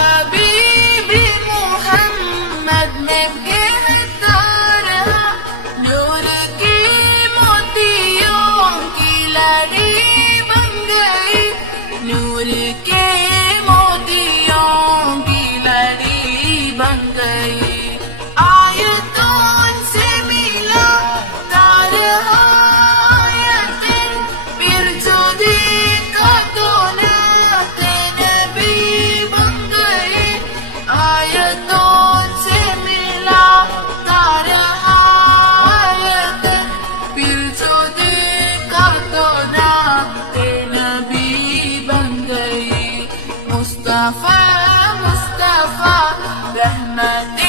हबीबी मोहम्मद में कहता रहा, नूर की मोतियों की लड़ी बन गई, नूर के मोतियों की लड़ी बन गई। आयतों से मिला तारहा आयतें, फिर जो देखा तो नाते नबी बन गए। आयतों से मिला तारहा आयतें, फिर जो देखा तो नाते नबी बन गई। मुस्तफा मुस्तफा रहमत